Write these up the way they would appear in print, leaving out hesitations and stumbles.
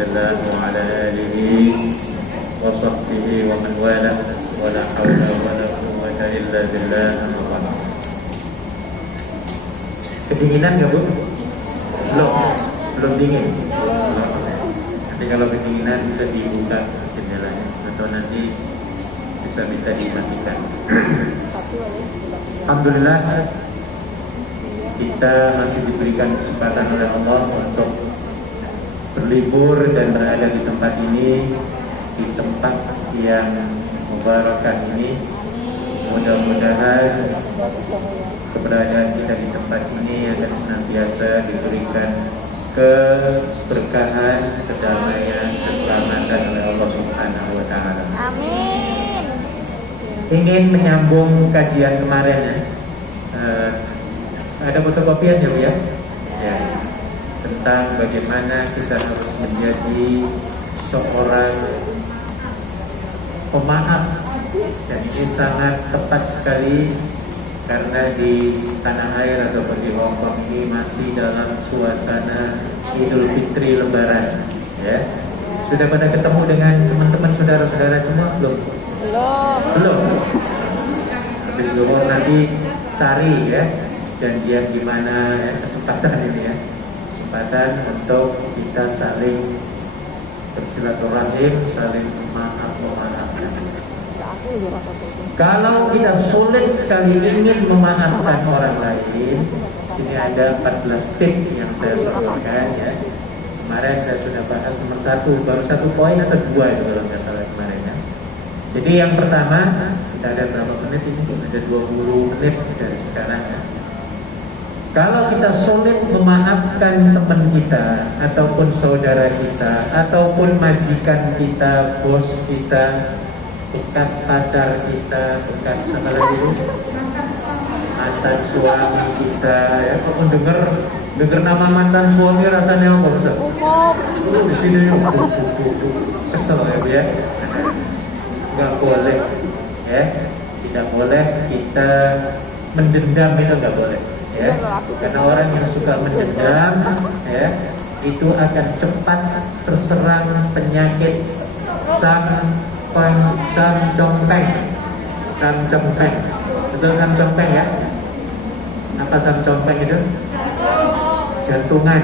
Rasulillah wa ala alihi wa sahbihi wa man wala wa la hawla wa la quwwata illa billah. Kedinginan nggak Bu? Belum dingin. Nanti kalau kedinginan bisa dibuka jendelanya atau nanti bisa dimatikan. Alhamdulillah kita masih diberikan kesempatan oleh Allah untuk berlibur dan berada di tempat ini, di tempat yang mubarakah ini. Mudah-mudahan keberadaan kita di tempat ini akan senantiasa diberikan keberkahan, kedamaian, keselamatan oleh Allah Subhanahu wa Ta'ala. Amin. Ingin menyambung kajian kemarin ya. Ada fotokopian ya Bu ya? Ya. Tentang bagaimana kita harus menjadi seorang pemaaf. Dan ini sangat tepat sekali karena di tanah air ataupun di Hongkong ini masih dalam suasana Idul Fitri Lebaran ya. Sudah pada ketemu dengan teman-teman saudara-saudara semua belum? Belum. Habis zuhur nanti tari ya. Janjian gimana ya, kesempatan ini ya. Kesempatan untuk kita saling bersilaturahim, saling memaafkan. Kalau kita sulit sekali ingin memaafkan orang lain, sini ada 14 tips yang saya sampaikan ya. Kemarin saya sudah bahas nomor 1, baru 1 poin atau 2 itu kalau nggak salah kemarin ya. Jadi yang pertama, kita ada berapa menit ini? Ada 20 menit dari sekarang ya. Kalau kita sulit memaafkan teman kita, ataupun saudara kita, ataupun majikan kita, bos kita, bekas pacar kita, bekas apa lagi itu? Mantan suami kita, ya. Kok denger nama mantan suami rasanya apa Ustaz? Di sini kesel ya Bu ya. Nggak boleh, ya. Tidak boleh kita mendendam, itu nggak boleh. Ya, karena orang yang suka mendendam ya, itu akan cepat terserang penyakit samcongpeng. Betul samcongpeng ya? Apa samcongpeng itu? Jantungan.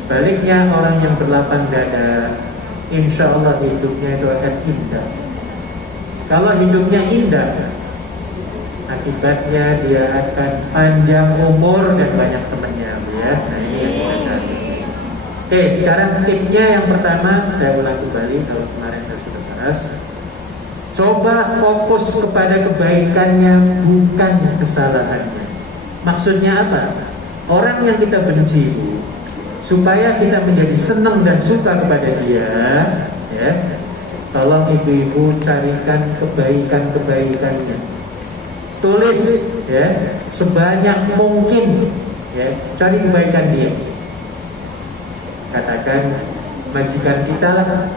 Sebaliknya orang yang berlapang dada, insya Allah hidupnya itu akan indah. Kalau hidupnya indah, akibatnya dia akan panjang umur dan banyak temannya ya. Nah ini yang kita cari. Oke, sekarang tipsnya yang pertama saya ulang kembali kalau kemarin saya sudah bahas. Coba fokus kepada kebaikannya, bukan kesalahannya. Maksudnya apa? Orang yang kita benci, supaya kita menjadi senang dan suka kepada dia ya, tolong ibu-ibu carikan kebaikannya. Tulis ya sebanyak mungkin ya, cari kebaikan dia. Katakan majikan kita lah.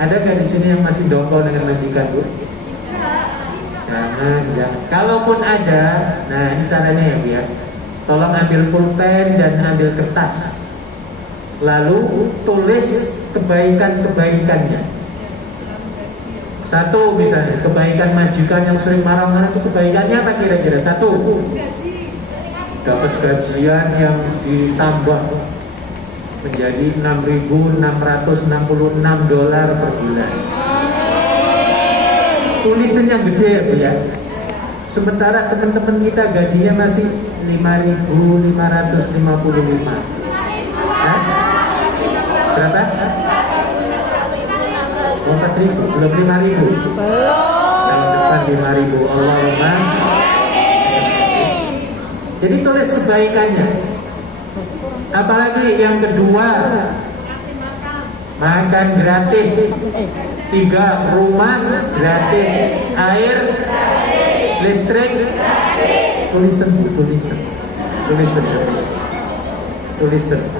Ada nggak di sini yang masih dongkol dengan majikan Bu? Jangan. Kalaupun ada, nah ini caranya ya Bu ya. Tolong ambil pulpen dan ambil kertas. Lalu tulis kebaikannya. Satu misalnya, kebaikan majikan yang sering marah-marah itu kebaikannya apa kira-kira? 1, dapat gajian yang ditambah menjadi $6.666 per bulan. Tulisan yang gede ya Bu ya. Sementara teman-teman kita gajinya masih 5.555. Berapa? 4.000, belum 5.000. Tahun depan 5.000. Allahumma. Jadi tulis kebaikannya. Apalagi yang kedua, makan gratis. 3, rumah gratis, air, listrik, tulisan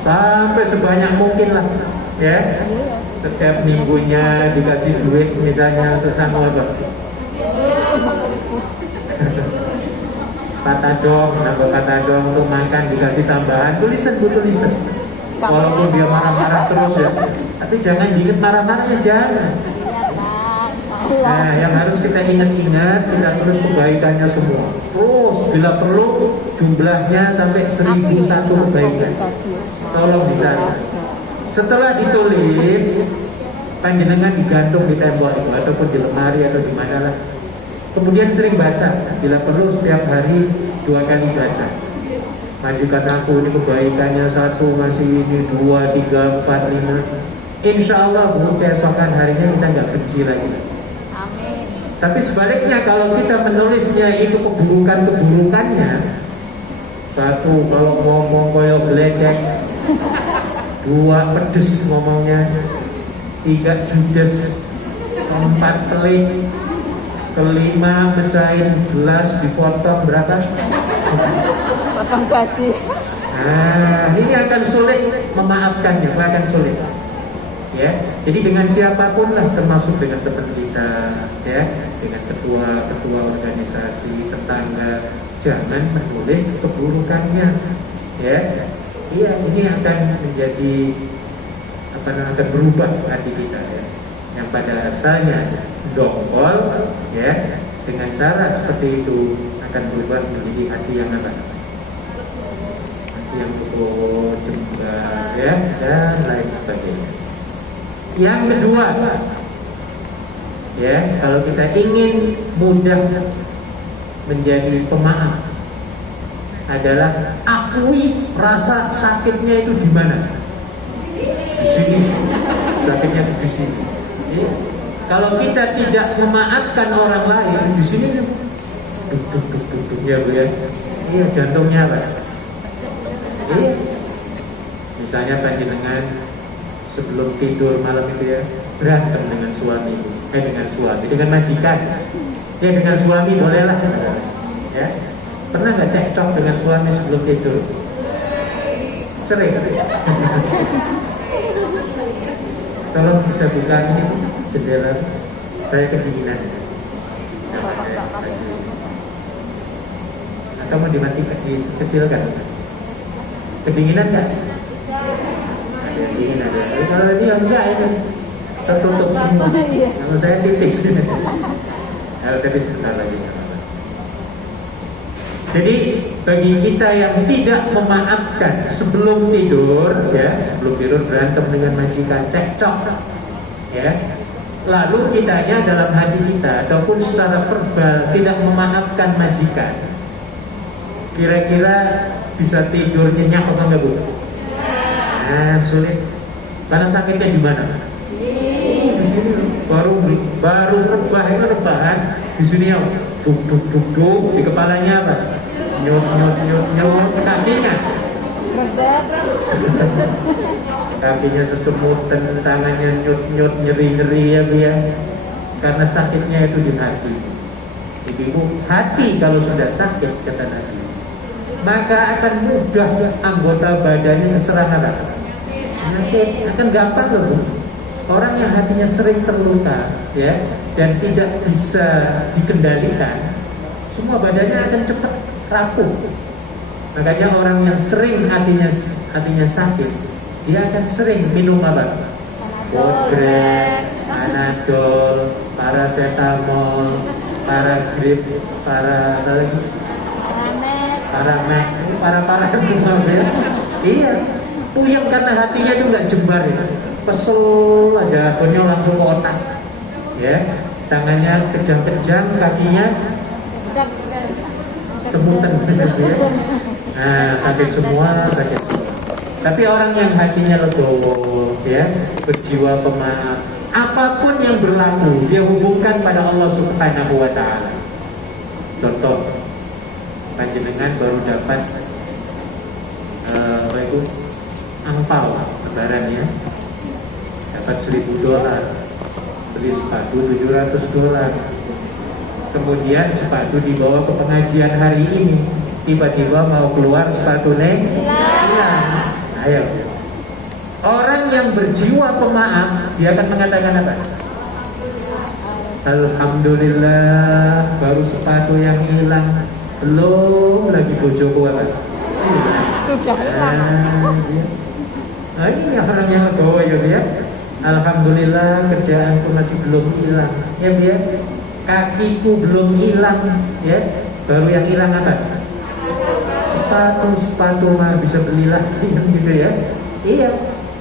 sampai sebanyak mungkin lah ya. Setiap minggunya dikasih duit misalnya untuk sama apa? Patadong, nambah patadong untuk makan dikasih tambahan tulisan. Walaupun dia marah-marah terus ya, tapi jangan diingat marah-marahnya, jangan. Nah, yang harus kita ingat-ingat, kita terus kebaikannya semua. Terus bila perlu jumlahnya sampai 1001 kebaikan. Tolong dicari. Setelah ditulis, panjenengan digantung di tembok itu ataupun di lemari atau di mana lah. Kemudian sering baca, bila perlu setiap hari 2 kali baca. Majikan aku ini kebaikannya 1, masih ini 2, 3, 4, 5. Insya Allah Bu, keesokan harinya kita nggak benci lagi. Amin. Tapi sebaliknya kalau kita menulisnya itu keburukan-keburukannya, 1 kalau ngomong koyo geledek, 2 pedes ngomongnya, 3 judes, 4 pelit, 5 pecahin gelas dipotong berapa? Potong gaji. Nah, ini akan sulit memaafkannya, akan sulit. Ya, jadi dengan siapapun lah, termasuk dengan teman kita, ya, dengan ketua organisasi, tetangga, jangan menulis keburukannya, ya. Iya, ini akan menjadi akan berubah hati kita, ya. Yang pada asalnya dongkol, ya, dengan cara seperti itu akan berubah menjadi hati yang yang cukup cemburuan, ya, dan lain sebagainya. Yang kedua, ya, kalau kita ingin mudah menjadi pemaaf, adalah akui rasa sakitnya itu di mana. Di sini, sakitnya di sini. Ya. Kalau kita tidak memaafkan orang lain, di sini duk ya Bu ya. Iya, jantungnya apa? Iya. Misalnya panjenengan sebelum tidur malam itu ya berantem dengan suami, dengan majikan, ya dengan suami bolehlah, ya. Pernah nggak cekcok dengan suami sebelum tidur? Sering. Tolong bisa buka ini jendela, saya kedinginan. Atau mau dimatikan, dikecilkan? Kedinginan nggak? Kedinginan. Kalau ini enggak, ini tertutup semua. Kalau saya tipis. Kalau tadi sebentar lagi. Jadi bagi kita yang tidak memaafkan sebelum tidur, ya, sebelum tidur berantem dengan majikan, cekcok, ya, lalu kitanya dalam hati kita ataupun secara verbal tidak memaafkan majikan, kira-kira bisa tidur nyenyak atau enggak Bu? Nah, sulit. Karena sakitnya di mana? Di sini. Baru rebahan di sini ya. Duk di kepalanya apa? Nyut kakinya. Kakinya sesemutan, tangannya nyut nyeri ya Bu ya. Karena sakitnya itu di hati. Ibu, hati kalau sudah sakit kata Nabi, maka akan mudah anggota badannya serangan. Akan gampang loh Bu. Orang yang hatinya sering terluka, ya, dan tidak bisa dikendalikan, semua badannya akan cepat rapuh. Makanya orang yang sering hatinya sakit, dia akan sering minum apa? Bodrek, Panadol, paracetamol, paragrip, paramek, para semua ya. Iya, puyeng karena hatinya itu nggak jembar ya. Pesel aja, akhirnya langsung ke otak, ya. Tangannya kejang-kejang, kakinya semutan, ya. Nah, sakit semua. Tapi orang yang hatinya legowo, ya, berjiwa pemaaf, apapun yang berlaku, dia hubungkan pada Allah Subhanahu wa Ta'ala. Contoh, panjenengan baru dapat angpau lebaran ya, dapat $1.000, beli sepatu $700. Kemudian sepatu dibawa ke pengajian hari ini, tiba-tiba mau keluar sepatunya hilang. Ayo, orang yang berjiwa pemaaf, dia akan mengatakan apa? Alhamdulillah, baru sepatu yang hilang, belum lagi bojoku apa? Sudah hilang. Ya. Nah ini orang yang legowo ya Bu ya. Alhamdulillah kerjaanku masih belum hilang ya Bu ya. Kakiku belum hilang ya. Baru yang hilang apa? Sepatu mah bisa beli lagi gitu ya. Iya.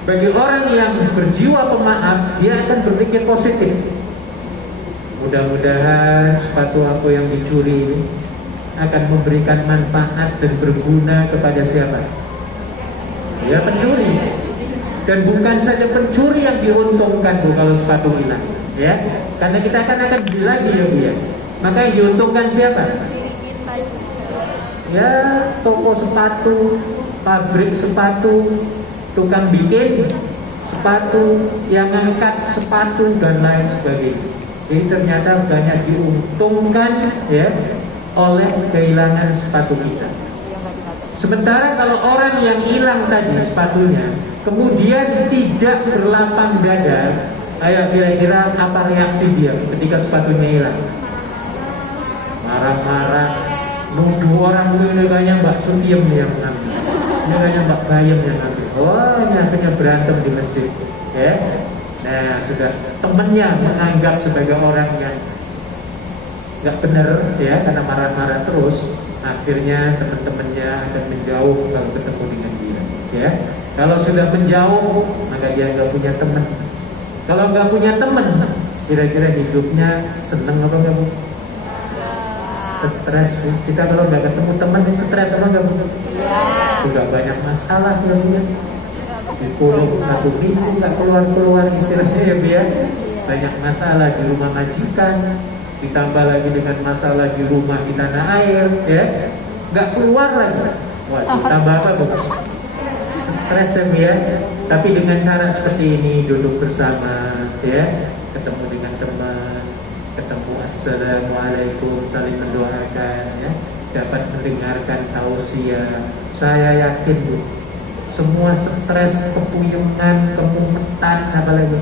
Bagi orang yang berjiwa pemaaf, dia akan berpikir positif. Mudah-mudahan sepatu aku yang dicuri akan memberikan manfaat dan berguna kepada siapa? Ya pencuri. Dan bukan saja pencuri yang diuntungkan Bu kalau sepatu hilang, ya. Karena kita akan beli lagi ya Bu ya. Maka yang diuntungkan siapa? Ya toko sepatu, pabrik sepatu, tukang bikin sepatu, yang ngangkat sepatu dan lain sebagainya. Jadi ternyata banyak diuntungkan ya oleh kehilangan sepatu kita. Sementara kalau orang yang hilang tadi sepatunya kemudian tidak berlapang dada, ayo kira-kira apa reaksi dia ketika sepatunya hilang? Marah-marah, nuduh orang ini kayaknya Mbak Sutiem yang ngambil, ini kayaknya Mbak Bayem yang ngambil. Oh ini akhirnya berantem di masjid ya. Nah sudah temennya menganggap sebagai orang yang nggak benar ya, karena marah-marah terus, akhirnya teman-temannya akan menjauh kalau ketemu dengan dia ya. Kalau sudah menjauh maka dia nggak punya teman. Kalau nggak punya teman, kira-kira hidupnya seneng apa nggak Bu? Stres. Kita kalau nggak ketemu teman stres apa nggak Bu? Sudah banyak masalah ya Bu ya. Dikurung 1 minggu nggak keluar-keluar istilahnya ya Bu ya. Banyak masalah di rumah majikan, ditambah lagi dengan masalah di rumah di tanah air ya, nggak keluar lagi. Waduh, tambah apa Bu? Stres ya Bu ya. Tapi dengan cara seperti ini, duduk bersama ya, ketemu dengan teman, ketemu assalamualaikum, saling mendoakan ya, dapat mendengarkan tausiah, saya yakin Bu, semua stres, kepuyungan, kemumetan, apalagi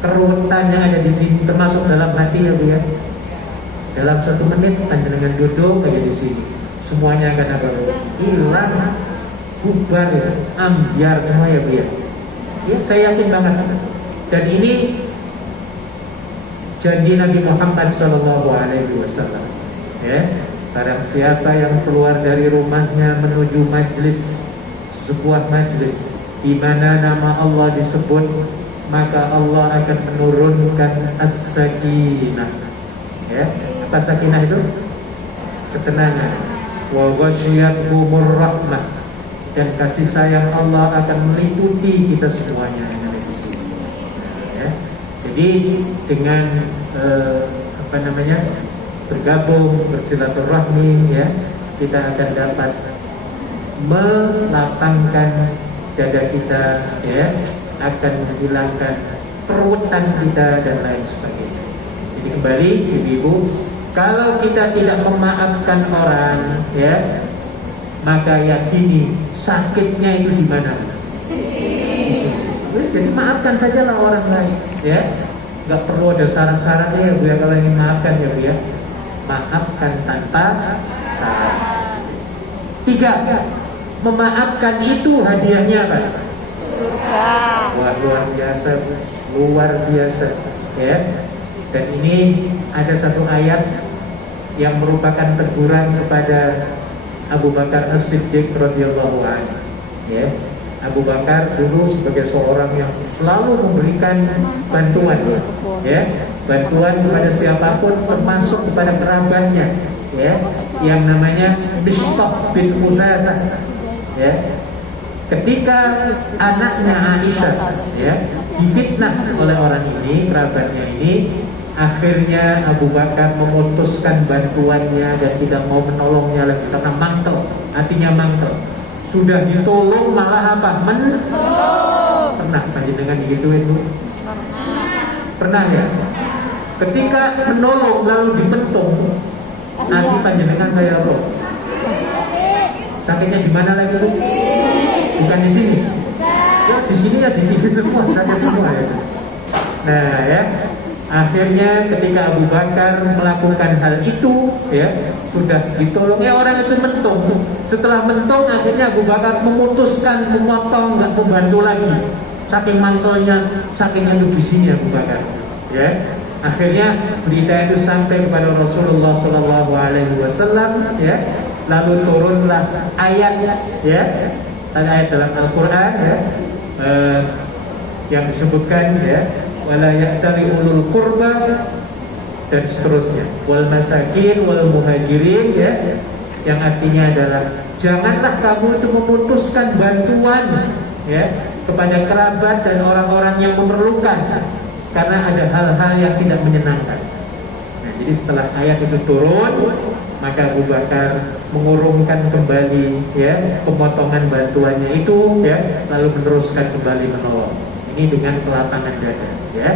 keruwetan yang ada di sini termasuk dalam hati ya Bu ya. Dalam 1 menit panjenengan duduk kayak di sini, semuanya akan apa? Hilang, bubar ya, ambiar semua ya Bu ya. Ya, saya yakin banget. Dan ini janji Nabi Muhammad SAW. Ya, barang siapa yang keluar dari rumahnya menuju majlis, sebuah majlis di mana nama Allah disebut, maka Allah akan menurunkan as-sakinah. Ya, apa sakinah itu? Ketenangan. Wa ghasyiyatuhumur rahmah. Dan kasih sayang Allah akan meliputi kita semuanya yang ada di sini. Ya. Jadi dengan bergabung, bersilaturahmi ya, kita akan dapat melapangkan dada kita ya, akan menghilangkan keruwetan kita dan lain sebagainya. Jadi kembali ibu-ibu, kalau kita tidak memaafkan orang ya, maka yakini sakitnya itu di mana? Di sini. Jadi maafkan sajalah orang lain ya. Nggak perlu ada syarat-syaratnya ya Bu ya, kalau ingin maafkan ya Bu ya. Maafkan tanpa syarat. 3, memaafkan itu hadiahnya apa? Surga. Wah, luar biasa, luar biasa ya. Dan ini ada satu ayat yang merupakan teguran kepada Abu Bakar As-Siddiq radhiyallahu anhu ya. Abu Bakar dulu sebagai seorang yang selalu memberikan bantuan ya, bantuan kepada siapapun termasuk kepada kerabatnya ya, yang namanya Mistah bin Utsabah ya. Ketika anaknya Aisyah ya difitnah oleh orang ini, kerabatnya ini, akhirnya Abu Bakar memutuskan bantuannya dan tidak mau menolongnya lagi karena mangkel, artinya mangkel. Sudah ditolong malah apa? Menolong. Pernah panjenengan digituin Bu? Pernah ya? Ketika menolong lalu dipentung, nanti panjenengan kayak apa? Sakitnya di mana lagi Bu? Bukan di sini. Ya di sini ya di sini semua, sakit semua ya. Nah ya. Akhirnya ketika Abu Bakar melakukan hal itu, ya sudah ditolong, orang itu mentung. Setelah mentung, akhirnya Abu Bakar memutuskan memotong, nggak membantu lagi. Saking mantelnya, saking anu di sini Abu Bakar. Ya, akhirnya berita itu sampai kepada Rasulullah Shallallahu Alaihi Wasallam. Ya, lalu turunlah ayat, ya, ada ayat dalam Al-Quran, ya, yang disebutkan, ya, wala ya'tali ulul qurba dan seterusnya, wal masakin wal muhajirin, ya, yang artinya adalah janganlah kamu itu memutuskan bantuan, ya, kepada kerabat dan orang-orang yang memerlukan karena ada hal-hal yang tidak menyenangkan. Nah, jadi setelah ayat itu turun, maka Abu Bakar mengurungkan kembali, ya, pemotongan bantuannya itu, ya, lalu meneruskan kembali menolong. Ini dengan kelapangan dada, ya.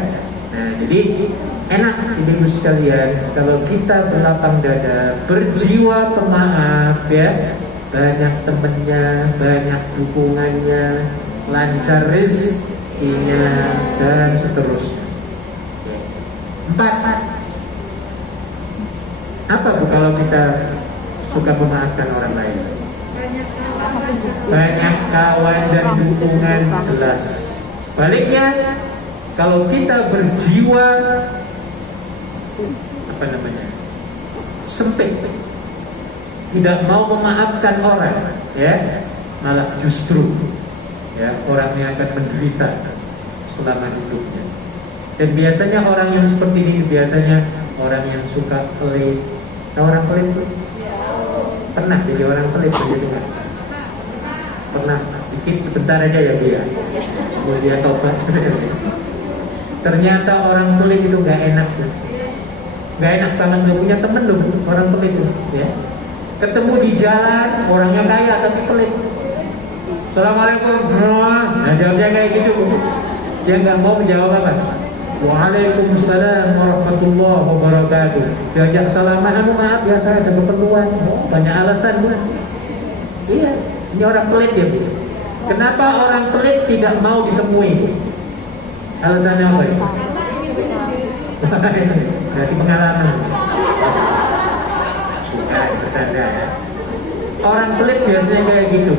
Nah, jadi enak ibu sekalian kalau kita berlapang dada, berjiwa pemaaf, ya, banyak temennya, banyak dukungannya, lancar rezekinya dan seterusnya. 4. Apa Bu kalau kita suka memaafkan orang lain? Banyak kawan dan dukungan, jelas. Baliknya, kalau kita berjiwa sempit, tidak mau memaafkan orang, ya, malah justru, ya, orangnya akan menderita selama hidupnya. Dan biasanya orang yang seperti ini biasanya orang yang suka pelit. Tahu orang pelit tuh? Pernah jadi orang pelit begitu kan? Pernah sedikit sebentar aja ya dia. Kemudian tobat. Ternyata orang pelit itu nggak enak tuh. Nggak enak kalau nggak punya temen loh orang pelit tuh, ya. Ketemu di jalan orangnya kaya tapi pelit. Assalamualaikum. Nah jawabnya kayak gitu. Dia nggak mau menjawab apa. Waalaikumsalam warahmatullahi wabarakatuh. Diajak salaman, maaf ya saya ada keperluan. Banyak alasan Bu. Iya, ini orang pelit ya Bu. Kenapa orang pelit tidak mau ditemui? Alasannya apa ya? Berarti pengalaman. Bukan, bercanda ya. Orang pelit biasanya kayak gitu.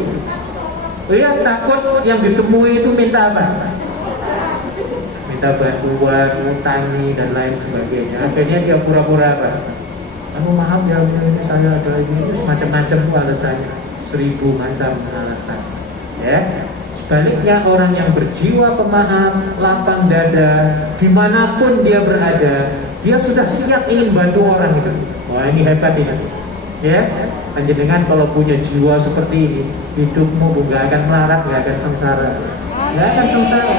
Iya, takut yang ditemui itu minta apa? Minta bantuan, utangi dan lain sebagainya. Akhirnya dia pura-pura apa? Maaf ya, saya ada ini, macam-macam alasannya, 1000 macam alasan. Ya, sebaliknya orang yang berjiwa pemaaf, lapang dada, dimanapun dia berada, dia sudah siap ingin bantu orang itu. Wah ini hebat ini. Ya, panjenengan kalau punya jiwa seperti ini, hidupmu nggak akan melarat, nggak akan sengsara. Nggak akan sengsara.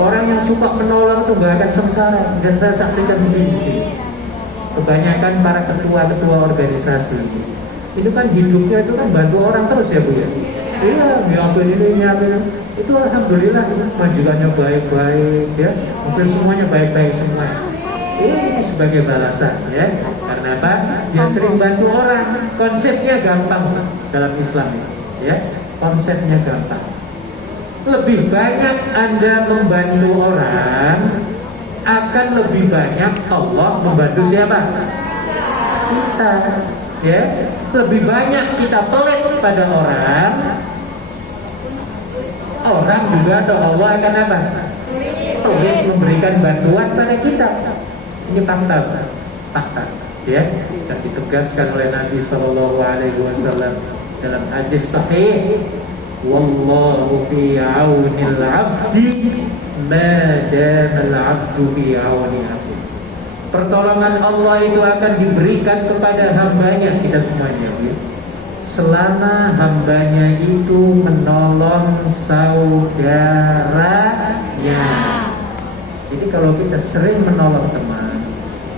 Orang yang suka menolong itu nggak akan sengsara. Dan saya saksikan sendiri di sini. Kebanyakan para ketua-ketua organisasi itu kan hidupnya itu kan bantu orang terus ya Bu ya. Iya, nyiapin ini, nyiapin itu, alhamdulillah majikannya baik-baik, ya. Mungkin semuanya baik-baik semua. Ini sebagai balasan, ya. Karena apa? Dia sering bantu orang. Konsepnya gampang dalam Islam, ya. Konsepnya gampang. Lebih banyak Anda membantu orang, akan lebih banyak Allah membantu siapa? Kita, ya. Lebih banyak kita pelit pada orang, orang juga atau Allah akan apa? Pelit memberikan bantuan pada kita. Ini fakta, ya. Dan ditegaskan oleh Nabi Shallallahu Alaihi Wasallam dalam hadis sahih. Wallahu fi aunil abdi ma damal abdu fi auni abdi. Pertolongan Allah itu akan diberikan kepada hambanya, kita semuanya, ya. Selama hambanya itu menolong saudaranya. Jadi kalau kita sering menolong teman,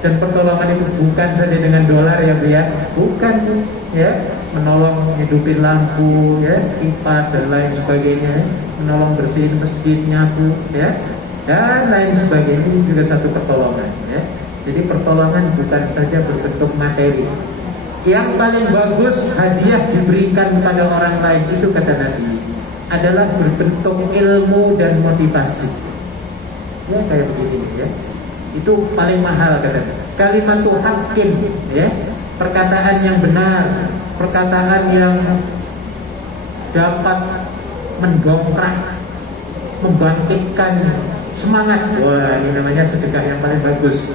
dan pertolongan itu bukan saja dengan dolar ya Bu ya, bukan, ya, menolong hidupin lampu, ya, kipas dan lain sebagainya, menolong bersihin masjidnya Bu, ya, dan lain sebagainya, ini juga satu pertolongan, ya. Jadi pertolongan bukan saja berbentuk materi. Yang paling bagus hadiah diberikan kepada orang lain itu kata Nabi adalah berbentuk ilmu dan motivasi. Ya kayak begini, ya. Itu paling mahal katanya. Kalimatu haqqin, ya, perkataan yang benar, perkataan yang dapat mendongkrak, membangkitkan semangat. Wah, ini namanya sedekah yang paling bagus,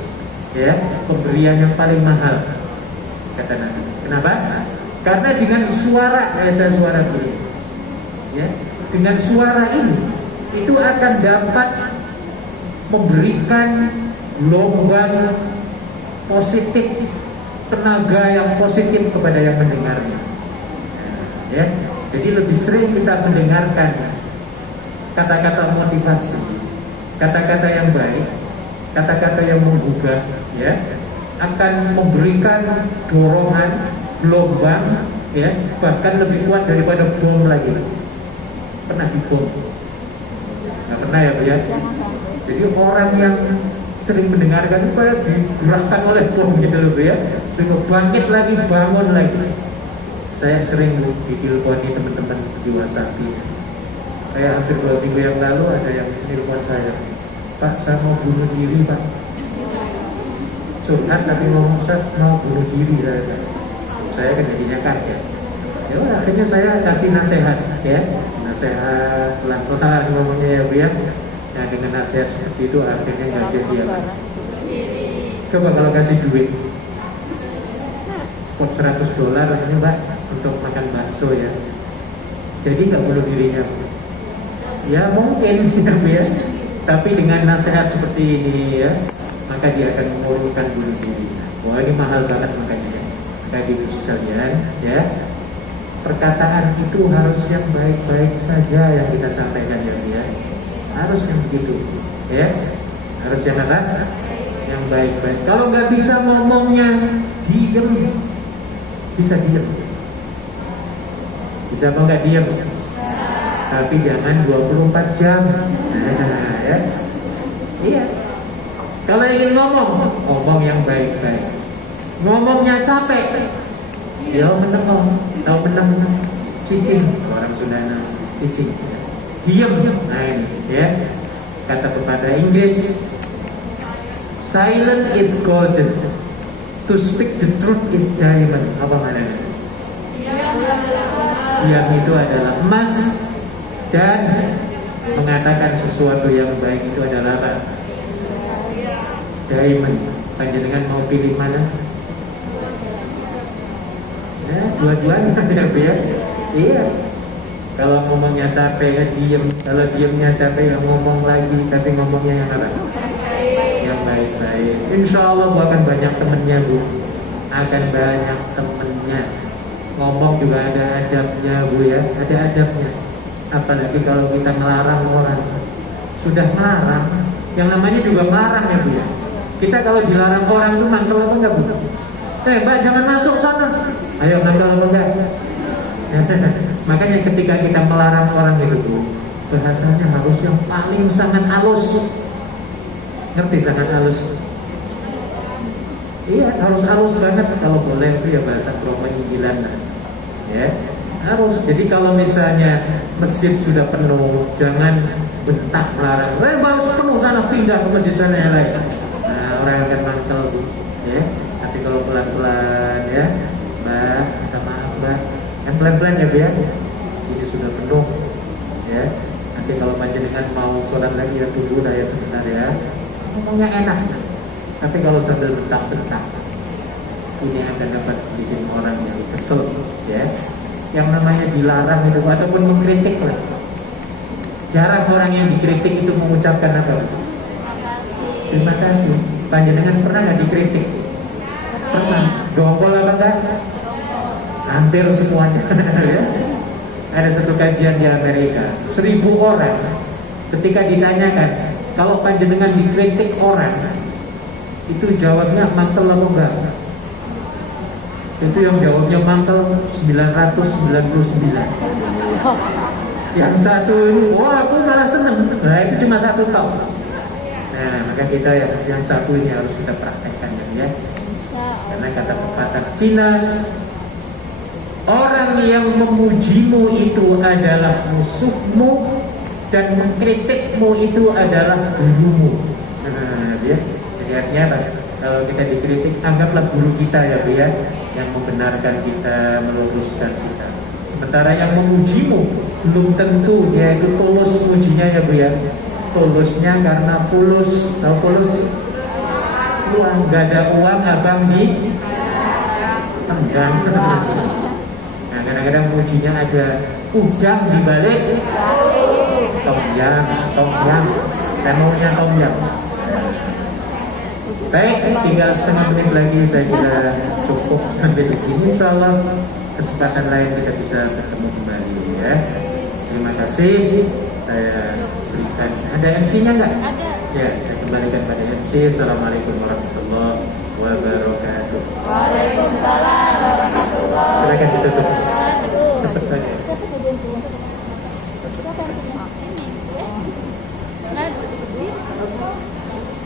ya, pemberian yang paling mahal, kata Nabi. Kenapa? Karena dengan suara, saya suara dulu, ya, dengan suara ini itu akan dapat memberikan gelombang positif, tenaga yang positif kepada yang mendengarnya, ya. Jadi lebih sering kita mendengarkan kata-kata motivasi, kata-kata yang baik, kata-kata yang menggugah, ya, akan memberikan dorongan, gelombang, ya, bahkan lebih kuat daripada bom lagi. Pernah dibom? Nggak pernah ya Bu ya? Jadi orang yang sering mendengarkan itu kayak digerakkan oleh bom gitu loh Bu ya, sehingga bangkit lagi, bangun lagi. Saya sering diteleponi teman-teman di WhatsApp. Kayak hampir 2 minggu yang lalu ada yang telepon saya, Pak, saya mau bunuh diri Pak. Curhat tapi ngomong, saya mau bunuh diri. Saya kan jadinya kaget. Ya akhirnya saya kasih nasihat, ya, nasihat pelan-pelan ngomongnya ya Bu ya. Nah dengan nasihat seperti itu akhirnya nggak jadi apa. Coba kalau kasih duit $100 ini Pak untuk makan bakso ya, jadi nggak bunuh dirinya. Ya mungkin gitu ya, tapi dengan nasihat seperti ini ya, maka dia akan mengurungkan bunuh diri. Wah ini mahal banget makanya. Maka ibu sekalian ya, perkataan itu harus yang baik-baik saja yang kita sampaikan ya, harus yang begitu ya, harus yang apa? Yang baik-baik. Kalau nggak bisa ngomongnya diam, bisa diam. Bisa apa nggak diam? Tapi jangan 24 jam. Nah, ya. Iya. Kalau ingin ngomong yang baik-baik. Ngomongnya capek, ya menengok, tahu menengok, cicing, orang Sunda cicing. Diam. Nah ini, ya. Kata pepatah Inggris, silent is golden, to speak the truth is diamond. Apa maknanya? Diam itu adalah emas, dan mengatakan sesuatu yang baik itu adalah apa? Diamond. Panjenengan mau pilih mana? Ya, dua-duanya ya. Iya. Kalau ngomongnya capek ya diam, kalau diamnya capek ya ngomong lagi, tapi ngomongnya yang apa? Yang baik-baik. Insya Allah Bu akan banyak temennya Bu, akan banyak temennya. Ngomong juga ada adabnya Bu ya, ada adabnya. Apalagi kalau kita melarang orang, sudah melarang, yang namanya juga melarang ya Bu ya. Kita kalau dilarang orang itu mangkel apa enggak Bu? Mbak jangan masuk sana. Ayo mangkel apa enggak? Makanya ketika kita melarang orang itu Bu, bahasanya harus yang paling sangat halus. Ngerti sangat halus? Iya harus halus banget. Kalau boleh itu ya bahasa Kromo Inggilan ya, harus. Jadi kalau misalnya masjid sudah penuh, jangan bentak melarang. Harus penuh sana, pindah ke masjid sana yang lain. Nah orang akan mangkel Bu ya. Tapi kalau pelan-pelan ya, Mbak, minta maaf Mbak, kan pelan-pelan ya Bu ya. Ini sudah penuh ya. Nanti kalau panjenengan mau sholat lagi ya tunggu dah ya sebentar ya. Ngomongnya enak, tapi kalau sambil bentak-bentak, ini akan dapat bikin orang yang kesel ya. Yang namanya dilarang itu ataupun mengkritik lah. Jarang orang yang dikritik itu mengucapkan apa? Terima kasih. Panjenengan pernah nggak dikritik? Pernah. Dongkol apa enggak? Hampir semuanya. Ya. Ada satu kajian di Amerika, 1000 orang ketika ditanyakan, kalau panjenengan dikritik orang, itu jawabnya mantel apa enggak? Itu yang jawabnya mantel 999. Yang satu ini, wah aku malah seneng. Nah itu cuma satu tau. Nah maka kita yang satu ini harus kita praktekkan ya. Karena kata pepatah Cina, orang yang memujimu itu adalah musuhmu, dan mengkritikmu itu adalah gurumu. Nah, ya. Lihatnya Pak, kalau kita dikritik, anggaplah guru kita ya Bu ya, yang membenarkan kita, meluruskan kita. Sementara yang mengujimu belum tentu dia itu tulus ujinya ya Bu ya. Tulusnya karena fulus, tahu fulus? Uang, gak ada uang abang di tenggang. Nah kadang-kadang ujinya ada udang di balik tom yam, saya maunya tom yam. Baik, tinggal setengah menit lagi saya kira cukup sampai di sini. Insyaallah kesempatan lain kita bisa bertemu kembali ya. Terima kasih. Saya berikan, ada MC-nya nggak? Ada. Ya, saya kembalikan pada MC. Assalamualaikum warahmatullahi wabarakatuh. Waalaikumsalam warahmatullahi Silakan ditutup. Cepat saja.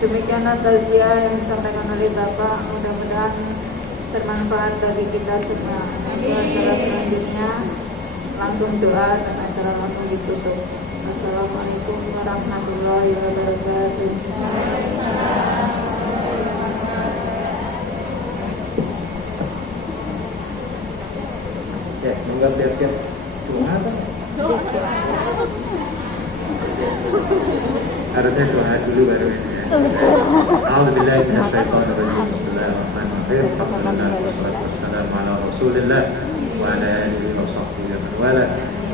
Demikian tausiah yang disampaikan oleh Bapak, mudah-mudahan bermanfaat bagi kita semua. Acara selanjutnya langsung doa dan acara langsung ditutup. Assalamualaikum warahmatullahi wabarakatuh. Ya, semoga siap-siap. Doa apa? Harusnya doa dulu baru ini ya. A'udzubillahi minasyaitonirrajim. Bismillahirrahmanirrahim. Alhamdulillah wassalatu wassalamu ala Rasulillah wa ala alihi wa sahbihi wa man wala.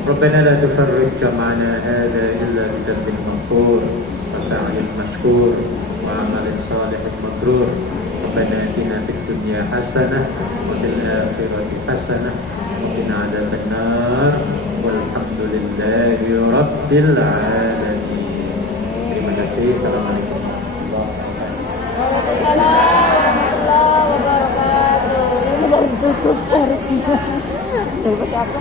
Rabbana la tufarriq jam'ana hadza illa bi dhanbin maghfur wa sa'yin mashkur wa 'amalin shalihin mabrur. Rabbana atina fid dunya hasanah wa fil akhirati hasanah wa qina adzabannar. Walhamdulillahi rabbil alamin. Terima kasih. Assalamualaikum Waalaikumsalam warahmatullahi wabarakatuh. Ini baru tutup seharusnya. Terus aku